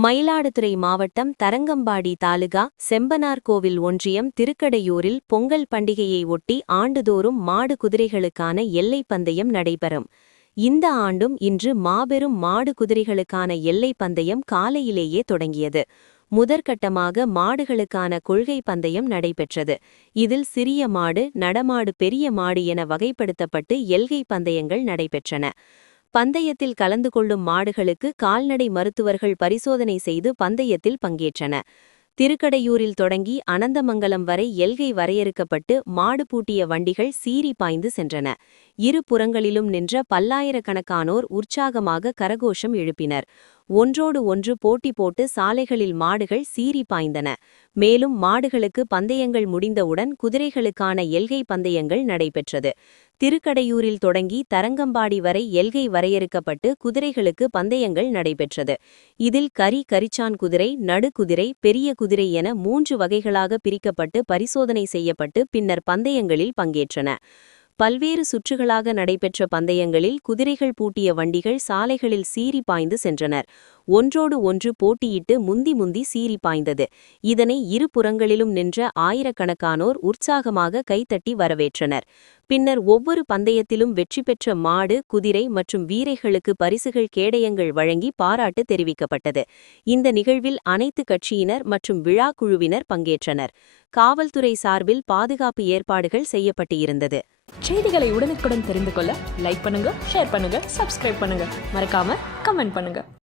மயிலாடுதுறை மாவட்டம் தரங்கம்பாடி தாலுகா செம்பனார்கோவில் ஒன்றியம் திருக்கடையூரில் பொங்கல் பண்டிகையை ஒட்டி ஆண்டுதோறும் மாடு குதிரைகளுக்கான எல்லைப் பந்தயம் நடைபெறும். இந்த ஆண்டும் இன்று மாபெரும் மாடு குதிரைகளுக்கான எல்லைப் பந்தயம் காலையிலேயே தொடங்கியது. முதற்கட்டமாக மாடுகளுக்கான கொள்கை பந்தயம் நடைபெற்றது. இதில் சிறிய மாடு நடமாடு பெரிய மாடு என வகைப்படுத்தப்பட்டு எல்கை பந்தயங்கள் நடைபெற்றன. பந்தயத்தில் கலந்து கொள்ளும் மாடுகளுக்கு கால்நடை மருத்துவர்கள் பரிசோதனை செய்து பந்தயத்தில் பங்கேற்றன. திருக்கடையூரில் தொடங்கி அனந்தமங்கலம் வரை எல்கை வரையறுக்கப்பட்டு மாடு பூட்டிய வண்டிகள் சீறி பாய்ந்து சென்றன. இரு புறங்களிலும் நின்ற பல்லாயிரக்கணக்கானோர் உற்சாகமாக கரகோஷம் எழுப்பினர். ஒன்றோடு ஒன்று போட்டி போட்டு சாலைகளில் மாடுகள் சீறி பாய்ந்தன. மேலும் மாடுகளுக்கு பந்தயங்கள் முடிந்தவுடன் குதிரைகளுக்கான எல்கை பந்தயங்கள் நடைபெற்றது. திருக்கடையூரில் தொடங்கி தரங்கம்பாடி வரை எல்கை வரையறுக்கப்பட்டு குதிரைகளுக்கு பந்தயங்கள் நடைபெற்றது. இதில் கரி கரிச்சான் குதிரை நடுக்குதிரை பெரிய குதிரை என மூன்று வகைகளாக பிரிக்கப்பட்டு பரிசோதனை செய்யப்பட்டு பின்னர் பந்தயங்களில் பங்கேற்றன. பல்வேறு சுற்றுகளாக நடைபெற்ற பந்தயங்களில் குதிரைகள் பூட்டிய வண்டிகள் சாலைகளில் சீறி பாய்ந்து சென்றனர். ஒன்றோடு ஒன்று போட்டியிட்டு முந்தி முந்தி சீறி பாய்ந்தது. இதனை இரு புறங்களிலும் நின்ற ஆயிரக்கணக்கானோர் உற்சாகமாக கைத்தட்டி வரவேற்றனர். பின்னர் ஒவ்வொரு பந்தயத்திலும் வெற்றி பெற்ற மாடு குதிரை மற்றும் வீரைகளுக்கு பரிசுகள் கேடயங்கள் வழங்கி பாராட்டு தெரிவிக்கப்பட்டது. இந்த நிகழ்வில் அனைத்து கட்சியினர் மற்றும் விழா குழுவினர் பங்கேற்றனர். காவல்துறை சார்பில் பாதுகாப்பு ஏற்பாடுகள் செய்யப்பட்டு இருந்தது செய்திகளை உடனுக்குடன் தெரிந்து கொள்ள லைக் பண்ணுங்க ஷேர் பண்ணுங்க சப்ஸ்கிரைப் பண்ணுங்க. மறக்காம கமெண்ட் பண்ணுங்க.